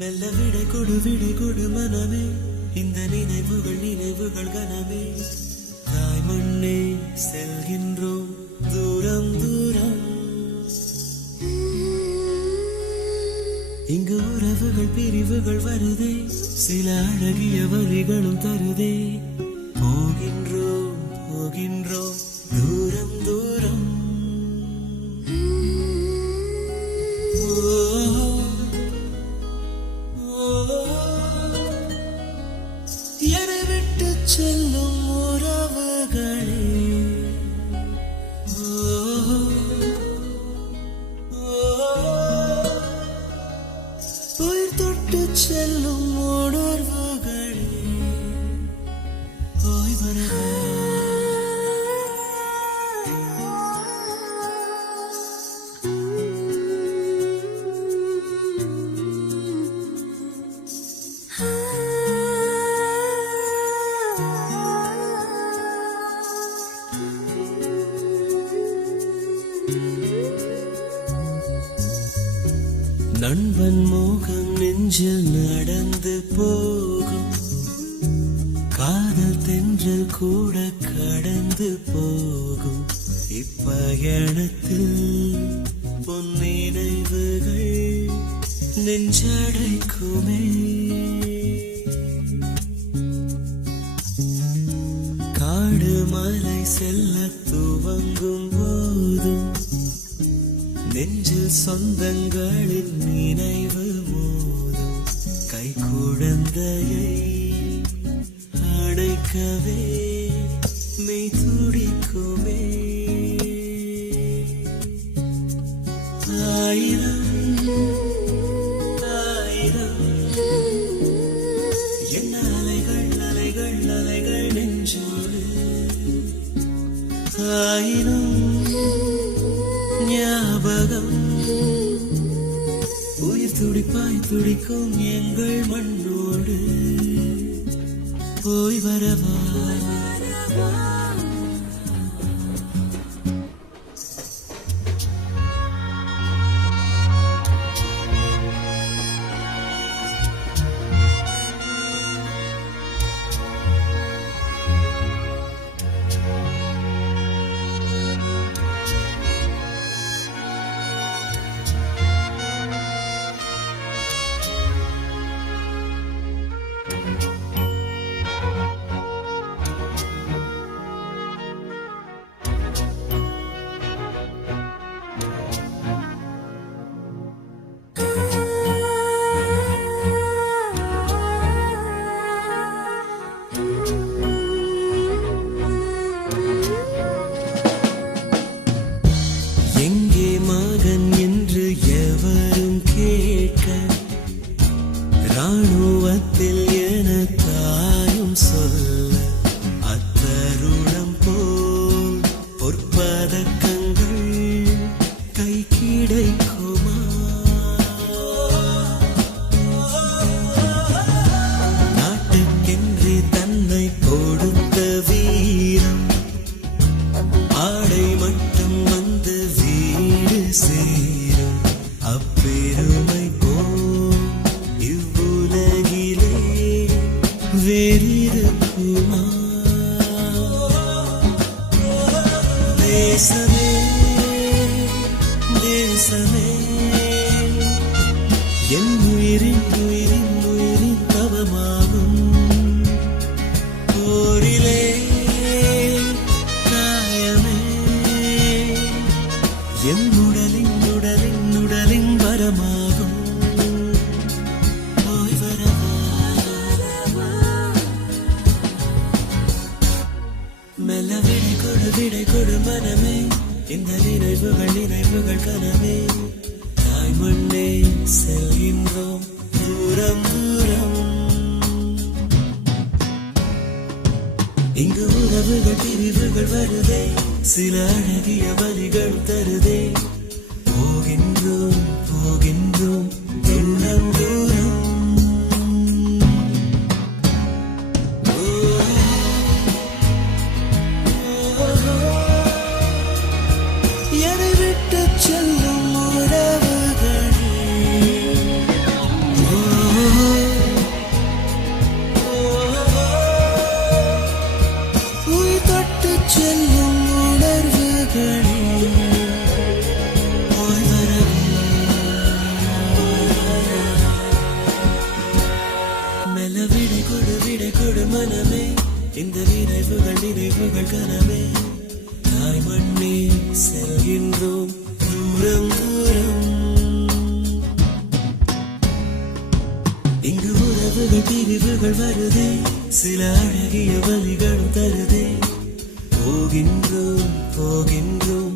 மெல்ல விடை கொடு மனமே, இந்த நினைவுகள் கனமே. தாய் மண்ணே செல்கின்றோம் தூரம் தூரம். இங்கு உறவுகள் பிரிவுகள் வருதே, சில அழகிய வரிகளும் தருதே. போகின்றோம் தூரம் தூரம். என்னை விட்டு செல்லும் உறவுகளே, உயிர் தொட்டு செல்லும் உணர்வுகளே, போய் வரவா. நண்பன் மோகம் நெஞ்சில் நடந்து போகும், காதல் தென்றல் கூட கடந்து போகும். இப்பயணத்தில் பொன்னினைவுகள் நெஞ்சடைக்குமே. காடு மலை செல்ல துவங்கும் போதும் நெஞ்சில் சொந்தங்களின் நினைவு மோதும். கை குழந்தையை அடைக்கவே மெய் துடிக்குமே. ஆயிரம் ஆயிரம் என்ன அலைகள் நெஞ்சோடு. ஆயிரம் ஞாபகம் உயிர் துடிக்கும் எங்கள் மண்ணோடு. போய் வரவா. எங்கே மகன் என்று எவரும் கேட்க, ராணுவத்தில் என தாயும் சொல்ல, அத்தருணம் போல் பொற்பதக்கங்கள் கை கிடைக்குமா? நாட்டுக்கென்றே தன்னை கொடுத்த வீரம், ஆடை மட்டும் வந்து வீடு சேரும். அப்பெருமை போல் இவ்வுலகிலே வேறிருக்குமா? தேசமே தேசமே என் உயிரின் தவமாகும். போரிலே என் உடலின் வரமாகும். போய் வரவா. மெல்ல விடை கொடு மனமே, இந்த நினைவுகள் கனமே. தாய் மண்ணே செல்கின்றோம் தூரம் தூரம். இங்கு உறவுகள் பிரிவுகள் வருதே, சில அழகிய வரிகள் தருதே. போகின்றோம் தூரம் தூரம். என்னை விட்டு செல்லும் உறவுகளே, கனவுகள் நினைவுகள் கனவே தாய் மண்ணே செல்கின்றோம் தூரம் தூரம். இங்கு உறவுகள் பிரிவுகள் வருதே சில அழகிய வழிகளும் தருதே போகின்றோம் போகின்றோம்